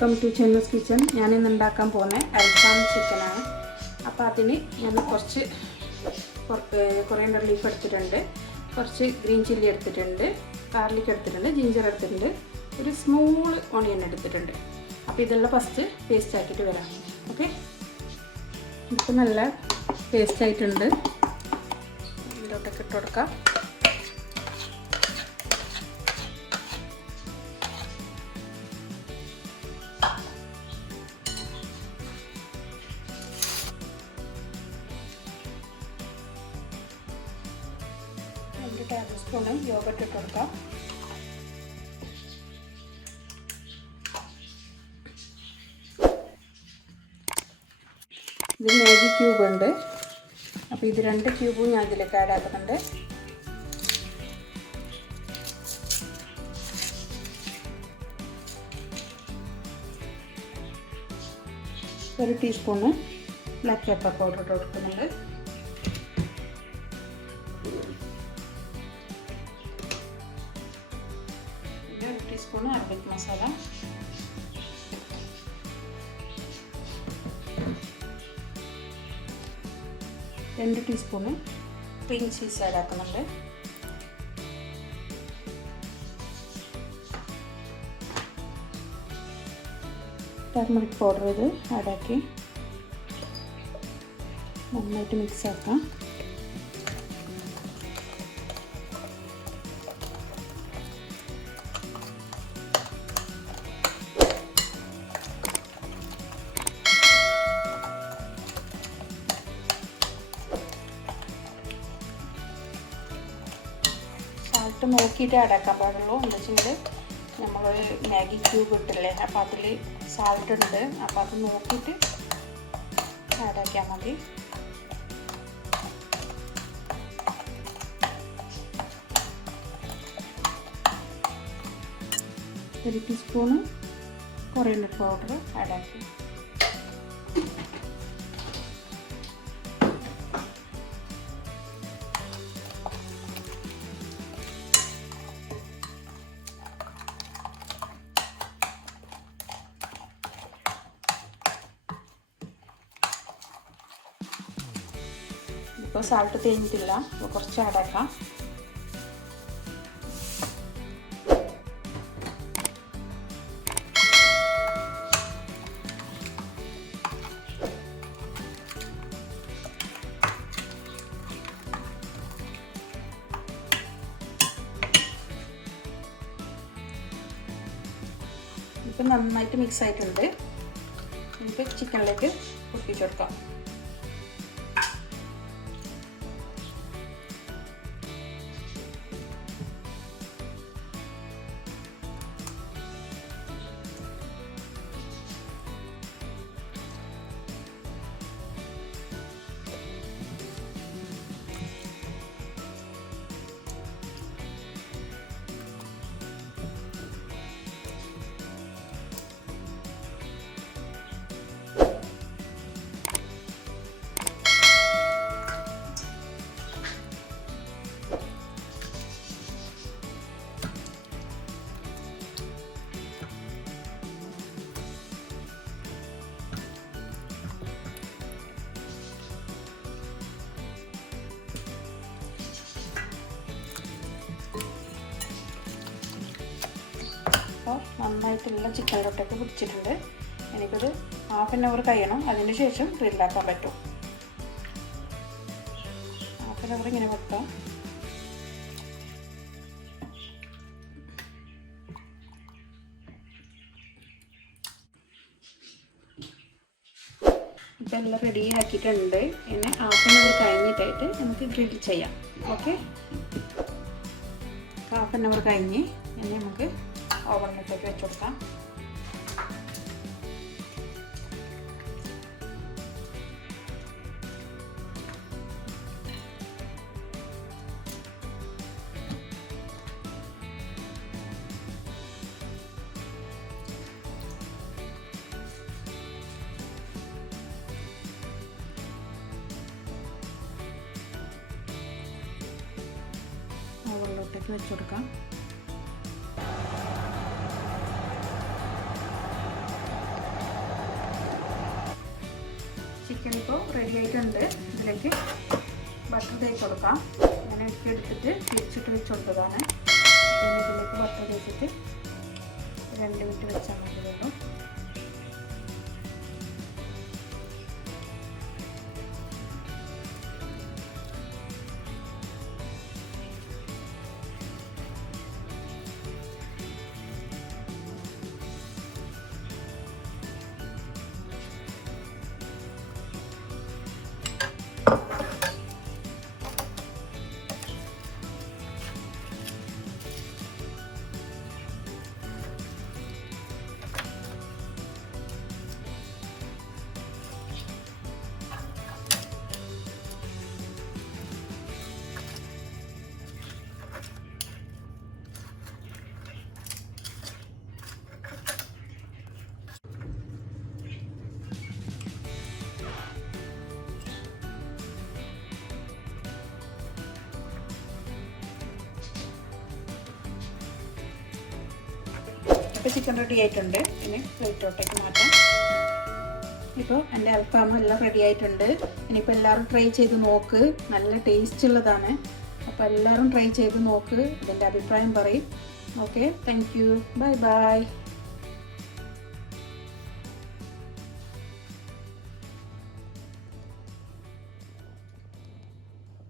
Welcome to Chennus kitchen. ഞാനിന്ന് ഉണ്ടാക്കാൻ പോകുന്നത് അൽഫാം ചിക്കനാണ്. അപ്പോൾ അതിന് ഞാൻ കുറച്ച് കൊറിയൻഡർ ലീഫ് എടുത്തിട്ടുണ്ട്, കുറച്ച് ഗ്രീൻ ചില്ലി എടുത്തിട്ടുണ്ട്, ഗാർലിക് എടുത്തിട്ടുണ്ട്, ജിഞ്ചർ എടുത്തിട്ടുണ്ട്, ഒരു സ്മോൾ ഓണിയൻ എടുത്തിട്ടുണ്ട്. അപ്പോൾ ഇതെല്ലാം ഫസ്റ്റ് പേസ്റ്റ് ആക്കിയിട്ട് വരാം. ഓക്കെ, ഇപ്പോൾ നല്ല പേസ്റ്റ് ആയിട്ടുണ്ട്. ഇതിലോട്ടൊക്കെ ഇട്ട് കൊടുക്കാം. ഒരു ടേബിൾ സ്പൂണ് യോഗട്ട് ഇട്ട് കൊടുക്കാം. ഇത് മാഗി ക്യൂബ് ഉണ്ട്. അപ്പോൾ ഇത് 2 ക്യൂബും ഞാൻ ഇതിലേക്ക് ആഡ് ആക്കുന്നുണ്ട്. ഒരു ടീസ്പൂണ് ബ്ലാക്ക് പെപ്പർ പൗഡർ ഇട്ട് കൊടുക്കുന്നുണ്ട്. ഒരു ടീസ്പൂണ് അറബിക് മസാല, രണ്ട് ടീസ്പൂണ് ക്രീം ചീസ് ആഡ് ആക്കുന്നുണ്ട്. ടർമറിക് പൗഡർ ഇത് ആഡാക്കി നന്നായിട്ട് മിക്സ് ആക്കാം. സാൾട്ട് നോക്കിയിട്ട് ആഡാക്കാൻ പാടുള്ളൂ. എന്താ വെച്ചാൽ നമ്മളൊരു മാഗി ക്യൂബ് ഇട്ടില്ലേ, അപ്പോൾ അതിൽ സാൾട്ട് ഉണ്ട്. അപ്പോൾ അത് നോക്കിയിട്ട് ആഡാക്കിയാൽ മതി. ഒരു ടീസ്പൂണ് കൊറിയൻഡർ പൗഡർ ആഡാക്കി. ഇപ്പോൾ സാൾട്ട് തേഞ്ഞിട്ടില്ല, അപ്പോൾ കുറച്ച് ആഡാക്കാം. ഇപ്പം നന്നായിട്ട് മിക്സ് ആയിട്ടുണ്ട്. നമുക്ക് ചിക്കനിലേക്ക് പൊട്ടിച്ച് കൊടുക്കാം. അപ്പോൾ നന്നായിട്ടുള്ള ചിക്കനിലോട്ടൊക്കെ പിടിച്ചിട്ടുണ്ട്. എനിക്കത് ½ ആൻ അവർ കഴിയണം. അതിന് ശേഷം ഗ്രില്ലാക്കാൻ പറ്റും. ½ ആൻ അവർ ഇങ്ങനെ വെക്കാം. ഇപ്പം എല്ലാം റെഡി ആക്കിയിട്ടുണ്ട്. ഇനി ½ ആൻ അവർ കഴിഞ്ഞിട്ടായിട്ട് നമുക്ക് ഗ്രിൽ ചെയ്യാം. ഓക്കെ, ½ ആൻ അവർ കഴിഞ്ഞ് ഇനി നമുക്ക് ഓവനിലേക്ക് വെച്ച് കൊടുക്കാം. ഓവനിലോട്ടേക്ക് വെച്ച് കൊടുക്കാം. ചിക്കൻ ഇപ്പോൾ റെഡി ആയിട്ടുണ്ട്. ഇതിലേക്ക് ബട്ടർ തേച്ച് കൊടുക്കാം. ഞാൻ എടുത്തിട്ട് തിരിച്ചിട്ട് വെച്ച് കൊടുത്തതാണ്. ഇതിലേക്ക് ബട്ടർ തേച്ചിട്ട് 2 മിനിറ്റ് വെച്ചാൽ മതിയല്ലോ. ഇപ്പോൾ ചിക്കൻ റെഡി ആയിട്ടുണ്ട്. ഇനി പ്ലേറ്റോട്ടേക്ക് മാറ്റാം. ഇപ്പോൾ എൻ്റെ അൽഫാം എല്ലാം റെഡി ആയിട്ടുണ്ട്. ഇനിയിപ്പോൾ എല്ലാവരും ട്രൈ ചെയ്ത് നോക്ക്. നല്ല ടേസ്റ്റ് ഉള്ളതാണ്. അപ്പോൾ എല്ലാവരും ട്രൈ ചെയ്ത് നോക്ക്. ഇതിൻ്റെ അഭിപ്രായം പറയും. Okay, thank you. Bye bye.